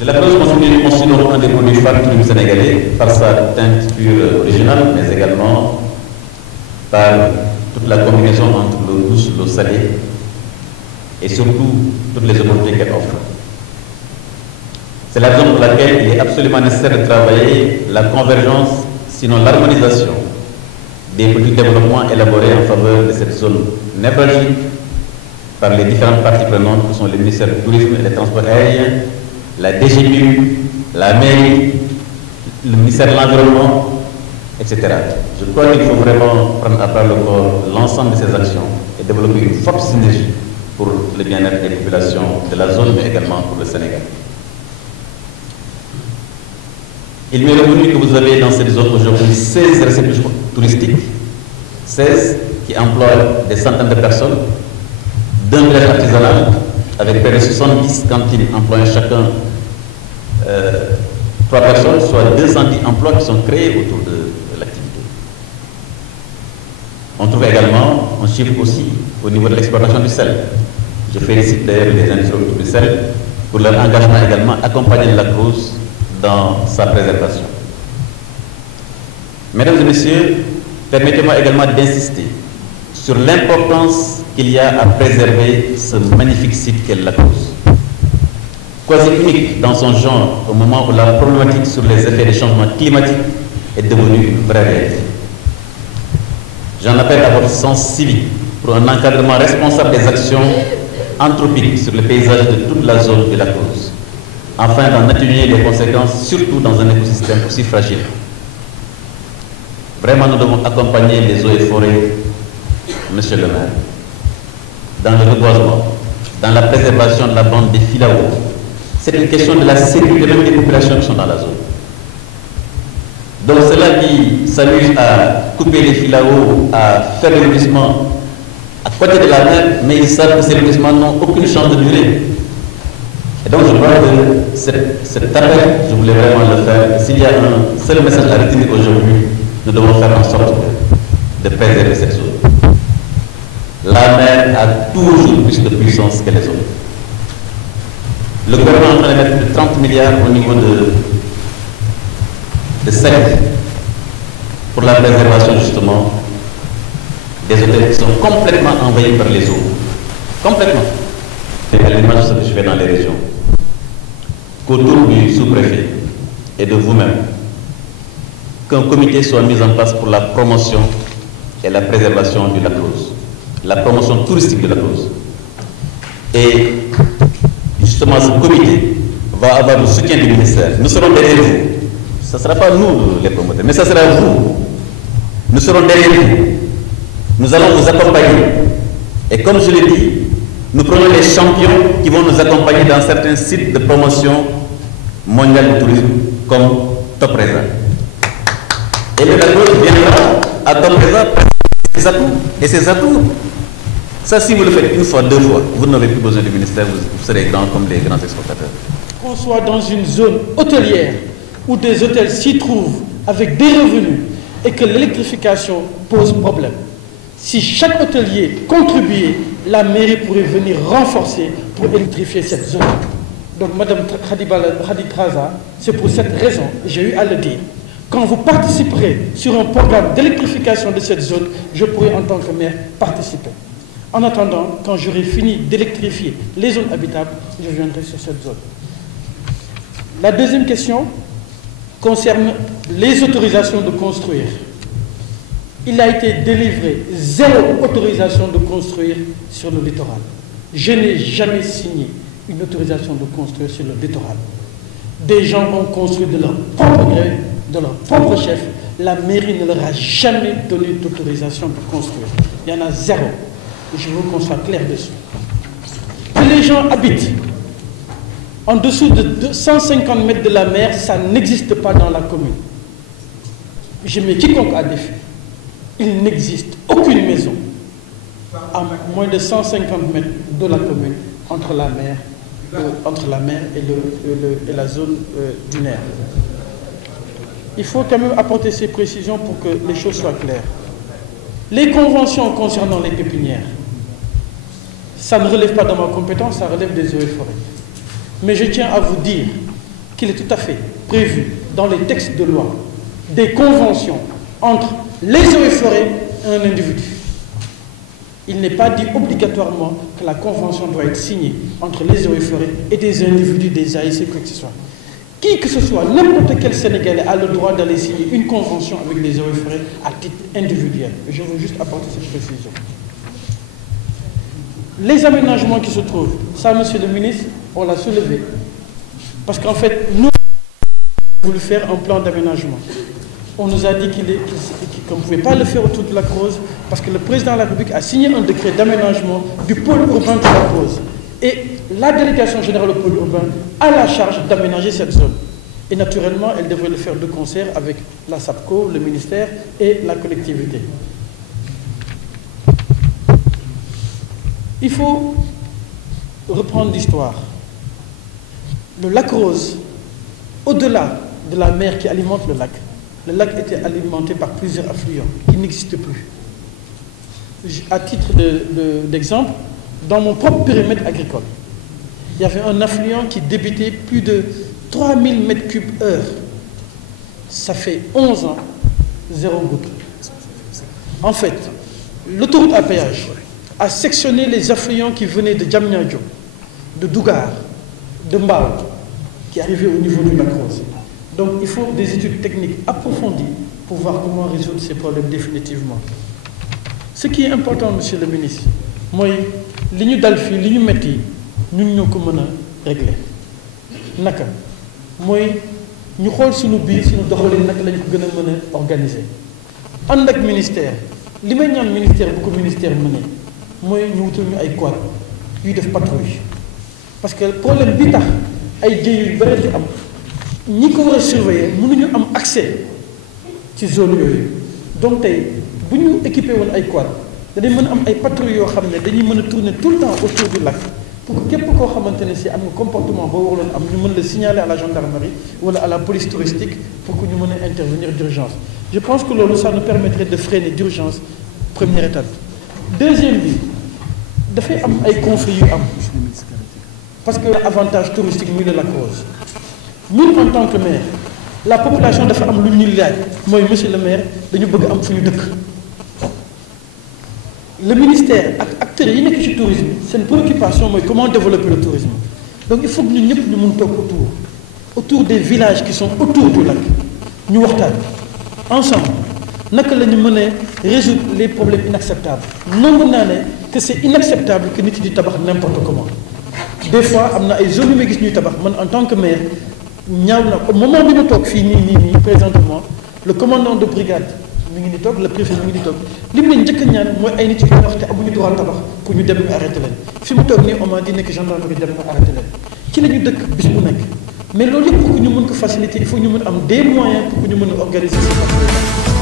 De la Creuse constitue donc un des produits phares du tourisme sénégalais par sa teinture originale, mais également par toute la combinaison entre l'eau douce, l'eau salée et surtout toutes les opportunités qu'elle offre. C'est la raison pour laquelle il est absolument nécessaire de travailler la convergence, sinon l'harmonisation, des politiques de développement élaborées en faveur de cette zone névralgique par les différentes parties prenantes que sont les ministères du Tourisme et des Transports aériens, la DGPU, la mairie, le ministère de l'Environnement, etc. Je crois qu'il faut vraiment prendre à part le corps l'ensemble de ces actions et développer une forte synergie pour le bien-être des populations de la zone, mais également pour le Sénégal. Il m'est revenu que vous avez dans cette zone aujourd'hui 16 réceptifs touristiques, 16 qui emploient des centaines de personnes, d'un village artisanal avec près de 70 cantines employant chacun 3 personnes, soit 210 emplois qui sont créés autour de l'activité. On trouve également un chiffre aussi au niveau de l'exploitation du sel. Je félicite d'ailleurs les industriels autour du sel pour leur engagement également accompagner la cause dans sa préservation. Mesdames et messieurs, permettez-moi également d'insister sur l'importance qu'il y a à préserver ce magnifique site qu'est la cause. Quasi unique dans son genre au moment où la problématique sur les effets des changements climatiques est devenue une vraie réalité. J'en appelle à votre sens civique pour un encadrement responsable des actions anthropiques sur le paysage de toute la zone de la cause, afin d'en atténuer les conséquences, surtout dans un écosystème aussi fragile. Vraiment, nous devons accompagner les eaux et forêts, Monsieur le maire, dans le reboisement, dans la préservation de la bande des filaos. C'est une question de la sécurité même des populations qui sont dans la zone. Donc ceux-là qui s'amusent à couper les filaos, à faire des lotissements à côté de la mer, mais ils savent que ces lotissements n'ont aucune chance de durer. Et donc je crois que cet appel, je voulais vraiment le faire. S'il y a un seul message à retenir aujourd'hui, nous devons faire en sorte de préserver cette zone. La mer a toujours plus de puissance que les autres. Le gouvernement est en train de mettre plus de 30 milliards au niveau de SEC pour la préservation justement des hôtels qui sont complètement envahis par les eaux. Complètement. C'est à l'image de ce que je fais dans les régions. Qu'autour du sous-préfet et de vous-même, qu'un comité soit mis en place pour la promotion et la préservation de la cause, la promotion touristique de la cause. Et justement, ce comité va avoir le soutien du ministère. Nous serons derrière vous. Ce ne sera pas nous les promoteurs, mais ce sera vous. Nous serons derrière vous. Nous allons vous accompagner. Et comme je l'ai dit, nous prenons les champions qui vont nous accompagner dans certains sites de promotion mondiale du tourisme, comme Top Reza. Et le Lagos viendra à Top Reza ses atouts. Et ses atouts, ça, si vous le faites une fois, 2 fois, vous n'aurez plus besoin du ministère, vous serez grand comme les grands exportateurs. Qu'on soit dans une zone hôtelière où des hôtels s'y trouvent avec des revenus et que l'électrification pose problème, si chaque hôtelier contribuait, la mairie pourrait venir renforcer pour électrifier cette zone. Donc, Madame Khadi Traza, c'est pour cette raison, j'ai eu à le dire, quand vous participerez sur un programme d'électrification de cette zone, je pourrai en tant que maire participer. En attendant, quand j'aurai fini d'électrifier les zones habitables, je viendrai sur cette zone. La deuxième question concerne les autorisations de construire. Il a été délivré 0 autorisation de construire sur le littoral. Je n'ai jamais signé une autorisation de construire sur le littoral. Des gens ont construit de leur propre gré, de leur propre chef. La mairie ne leur a jamais donné d'autorisation de construire. Il y en a 0. Je veux qu'on soit clair dessus. Que les gens habitent en dessous de 150 mètres de la mer, ça n'existe pas dans la commune. Je mets quiconque à défi. Il n'existe aucune maison à moins de 150 mètres de la commune entre la mer et la zone dunaire. Il faut quand même apporter ces précisions pour que les choses soient claires. Les conventions concernant les pépinières, ça ne relève pas de ma compétence, ça relève des eaux et forêts. Mais je tiens à vous dire qu'il est tout à fait prévu dans les textes de loi des conventions entre les eaux et forêts et un individu. Il n'est pas dit obligatoirement que la convention doit être signée entre les eaux et forêts et des individus, des AIC, quoi que ce soit. Qui que ce soit, n'importe quel Sénégalais a le droit d'aller signer une convention avec les eaux et forêts à titre individuel. Et je veux juste apporter cette précision. Les aménagements qui se trouvent, ça, monsieur le ministre, on l'a soulevé. Parce qu'en fait, nous, on a voulu faire un plan d'aménagement. On nous a dit qu'on ne pouvait pas le faire autour de la Creuse parce que le président de la République a signé un décret d'aménagement du pôle urbain de la Creuse. Et la délégation générale au pôle urbain a la charge d'aménager cette zone. Et naturellement, elle devrait le faire de concert avec la SAPCO, le ministère et la collectivité. Il faut reprendre l'histoire. Le lac Rose, au-delà de la mer qui alimente le lac était alimenté par plusieurs affluents qui n'existent plus. À titre d'exemple, dans mon propre périmètre agricole, il y avait un affluent qui débitait plus de 3000 m3 heure. Ça fait 11 ans, 0 goutte. En fait, l'autoroute à péage a sectionné les affluents qui venaient de Diamniadio, de Dougar, de Mbao, qui arrivaient au niveau du lac Rose. Donc il faut des études techniques approfondies pour voir comment résoudre ces problèmes définitivement. Ce qui est important, monsieur le ministre, mooy li ñu dal fii li ñu metti ñun ñoo ko mën a régler naka mooy ñu xool suñu biir suñu doxalin naka lañ ko gën a mën a organiser ànd ak ministère li may ñaan ministère bu ko ministère mënee mooy ñu wutal ñu ay quad yuy def patrouille parce que problème bi tax ay jëy yu bëri di am ñi ko war a surveiller mënuñu am accès ci zone yooyu donc tey bu ñu équipé woon ay quad dañuy mën a am ay patrouilles yoo xam ne dañuy mën a tourner tout le temps autour du lac pour que képp koo xamante ne si am nga comportement boo waroon am ñu mën la signaler à la gendarmerie wala à la police touristique pour que ñu mën a intervenir d'urgence. Je pense que loolu ça nous permettrait de freiner d'urgence première étape. Deuxième bi dafay am ay conflits yu am parce que avantage touristique muy le lac Rose ñun en tant que maire la population dafa am lu ñuy laaj mooy monsieur le maire dañu bëgg am fu ñu dëkk. Le ministère ak acteurs yi nekk ci tourisme seen préoccupation mooy comment développer le tourisme donc il faut que ñun ñëpp ñu mun toog autour des villages qui sont autour du lac ñu waxtaan ensemble naka la ñu mën a résoudre les problèmes inacceptables nangu naa ne que c'est inacceptable que nit yi di tabax n'importe comment des fois am na ay zones yu may gis ñuy tabax man en tant que maire ñaaw na au moment bi ma toog fii nii présentement le commandant de brigade mi ngi ni toog le préfet mi ngi ni toog li mu leen njëkk a ñaan mooy ay nit yu wax te amuñu droit tabax pour ñu dem ñu arrêté leen fi mu toog nii on m'a dit nekk gendarmerie dem na arrêté leen ci la ñu dëkk bis bu nekk mais loolu yëpp pour que ñu mën ko faciliter il faut ñu mën am des moyens pour que ñu mën a organiser ces